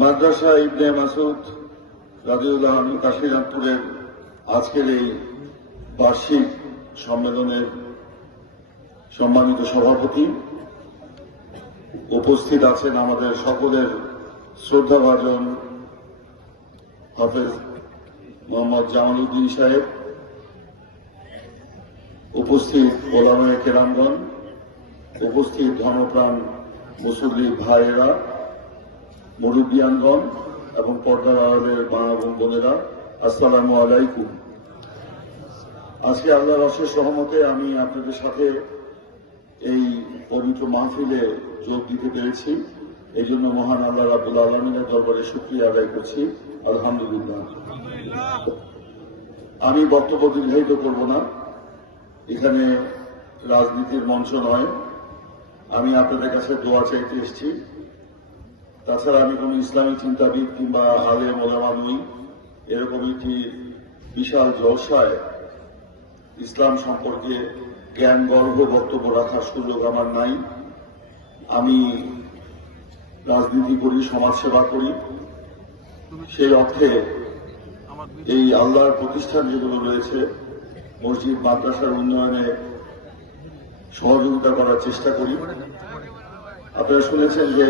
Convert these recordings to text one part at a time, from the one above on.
মাদ্রাসা ইবনে মাসুদ রাজিউল্লাহ আমি কাশীনাথপুরের আজকের এই বার্ষিক সম্মেলনের সম্মানিত সভাপতি উপস্থিত আছেন আমাদের সকলের শ্রদ্ধাভাজন হাফেজ মোহাম্মদ জামালউদ্দিন সাহেব, উপস্থিত ওলামায় কেরামগণ, উপস্থিত ধর্মপ্রাণ মুসল্লি ভাইয়েরা মুরুবিয়ানগণ এবং পর্দার আড়ালের মা এবং বোনেরা, আসসালামু আলাইকুম। আজকে আল্লাহর অশেষ সহমতে আমি আপনাদের সাথে এই পবিত্র মাহফিলে যোগ দিতে পেরেছি। এই জন্য মহান আল্লাহ রাবুল আলমিনের দরবারে শুক্রিয়া আদায় করছি। আলহামদুলিল্লাহ। আমি বক্তব্য দীর্ঘায়িত করব না। এখানে রাজনীতির মঞ্চ নয়। আমি আপনাদের কাছে দোয়া চাইতে এসেছি। তাছাড়া আমি কোন ইসলামী চিন্তাবিদ কিংবা আলে মোলামা নই। এরকম একটি বিশাল জলসায় ইসলাম সম্পর্কে জ্ঞান গর্ভ বক্তব্য রাখার সুযোগ আমার নাই। আমি রাজনীতি করি, সমাজসেবা করি। সেই অর্থে এই আল্লাহর প্রতিষ্ঠান যেগুলো রয়েছে, মসজিদ, মাদ্রাসার উন্নয়নে সহযোগিতা করার চেষ্টা করি। আপনারা শুনেছেন যে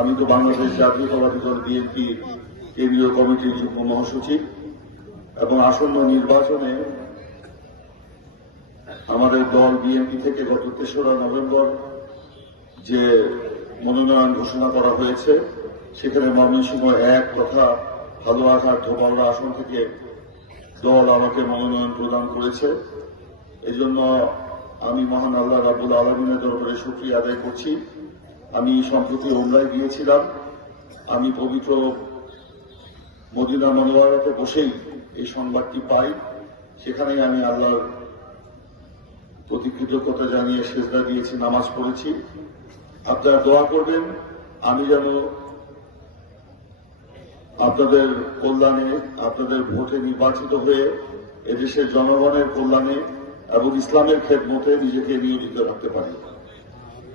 আমি তো বাংলাদেশ জাতীয়তাবাদী দল বিএনপি কেন্দ্রীয় কমিটির যুগ্ম মহাসচিব এবং আসন্ন নির্বাচনে আমাদের দল বিএনপি থেকে গত তেসরা নভেম্বর যে মনোনয়ন ঘোষণা করা হয়েছে, সেখানে ময়মনসিংহ এক তথা হালুয়াঘাট ধোপাউড়া আসন থেকে দল আমাকে মনোনয়ন প্রদান করেছে। এই জন্য আমি মহান আল্লাহ রাবুল আলমিনের দরবারে সুক্রিয়া আদায় করছি। আমি সম্প্রতি ওমরায় গিয়েছিলাম। আমি পবিত্র মদিনা মনোয়ারাতে বসেই এই সংবাদটি পাই। সেখানেই আমি আল্লাহর প্রতি কৃতজ্ঞতা জানিয়ে সেজদা দিয়েছি, নামাজ পড়েছি। আপনারা দোয়া করবেন, আমি যেন আপনাদের কল্যাণে, আপনাদের ভোটে নির্বাচিত হয়ে এদেশের জনগণের কল্যাণে এবং ইসলামের খেদমতে নিজেকে নিয়োজিত রাখতে পারি।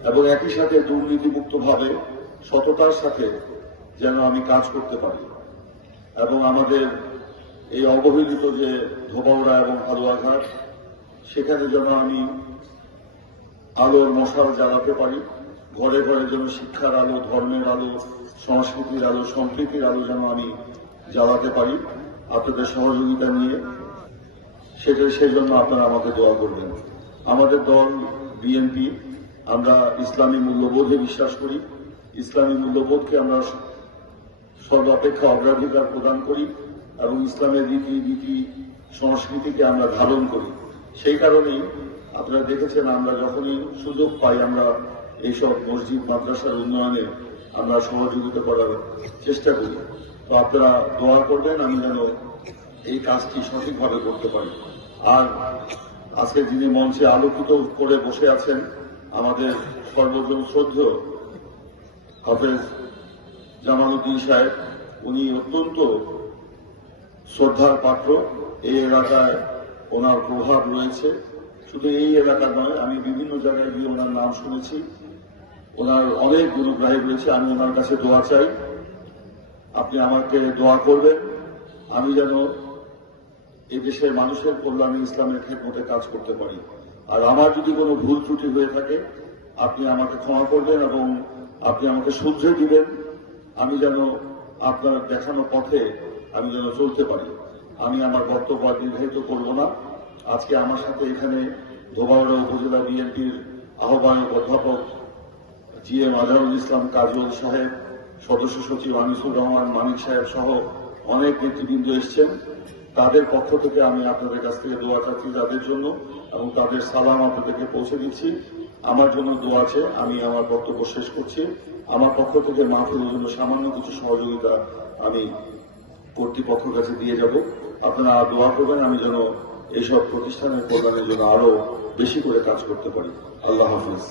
এবং একই সাথে দুর্নীতিমুক্তভাবে সততার সাথে যেন আমি কাজ করতে পারি। এবং আমাদের এই অবহেলিত যে ধোবাউড়া এবং হালুয়াঘাট, সেখানে যেন আমি আলোর মশাল জ্বালাতে পারি। ঘরে ঘরে যেন শিক্ষার আলো, ধর্মের আলো, সংস্কৃতির আলো, সম্প্রীতির আলো যেন আমি জ্বালাতে পারি আপনাদের সহযোগিতা নিয়ে। সেটা সেই জন্য আপনারা আমাকে দোয়া করবেন। আমাদের দল বিএনপি আমরা ইসলামী মূল্যবোধে বিশ্বাস করি। ইসলামী মূল্যবোধকে আমরা সর্বাপেক্ষা অগ্রাধিকার প্রদান করি এবং ইসলামের রীতি নীতি সংস্কৃতিকে আমরা ধারণ করি। সেই কারণেই আপনারা দেখেছেন আমরা যখনই সুযোগ পাই আমরা এইসব মসজিদ, মাদ্রাসার উন্নয়নে আমরা সহযোগিতা করার চেষ্টা করি। তো আপনারা দোয়া করবেন, আমি যেন এই কাজটি সঠিকভাবে করতে পারি। আর আজকে যিনি মঞ্চে আলোকিত করে বসে আছেন আমাদের সর্বজন শ্রদ্ধেয় হাফেজ জামালউদ্দিন সাহেব, উনি অত্যন্ত শ্রদ্ধার পাত্র। এই এলাকায় ওনার প্রভাব রয়েছে। শুধু এই এলাকার নয়, আমি বিভিন্ন জায়গায় গিয়ে ওনার নাম শুনেছি। ওনার অনেক গুণগ্রাহী রয়েছে, আমি ওনার কাছে দোয়া চাই। আপনি আমাকে দোয়া করবেন। আমি যেন এই দেশের মানুষের কল্যাণে ইসলামের খেদমতে কাজ করতে পারি। আর আমার যদি কোনো ভুল ত্রুটি হয়ে থাকে, আপনি আমাকে ক্ষমা করবেন এবং আপনি আমাকে শুধরে দিবেন। আমি যেন আপনার দেখানো পথে আমি যেন চলতে পারি। আমি আমার বক্তব্য নির্ধারিত করব না। আজকে আমার সাথে এখানে ধোবাউড়া উপজেলা বিএনপির আহ্বায়ক অধ্যাপক জি এম আজহারুল ইসলাম কাজল সাহেব, সদস্য সচিব আনিসুর রহমান, মানিক সাহেব সহ অনেক নেতৃবৃন্দ এসছেন। তাদের পক্ষ থেকে আমি আপনাদের কাছ থেকে দোয়া চাচ্ছি তাদের জন্য। এবং তাদের সালাম আপনাদেরকে পৌঁছে দিচ্ছি। আমার জন্য দোয়া আছে, আমি আমার বক্তব্য শেষ করছি। আমার পক্ষ থেকে মাহফিলের জন্য সামান্য কিছু সহযোগিতা আমি কর্তৃপক্ষের কাছে দিয়ে যাব। আপনারা দোয়া করবেন, আমি যেন এইসব প্রতিষ্ঠানের কল্যাণের জন্য আরও বেশি করে কাজ করতে পারি। আল্লাহ হাফিজ।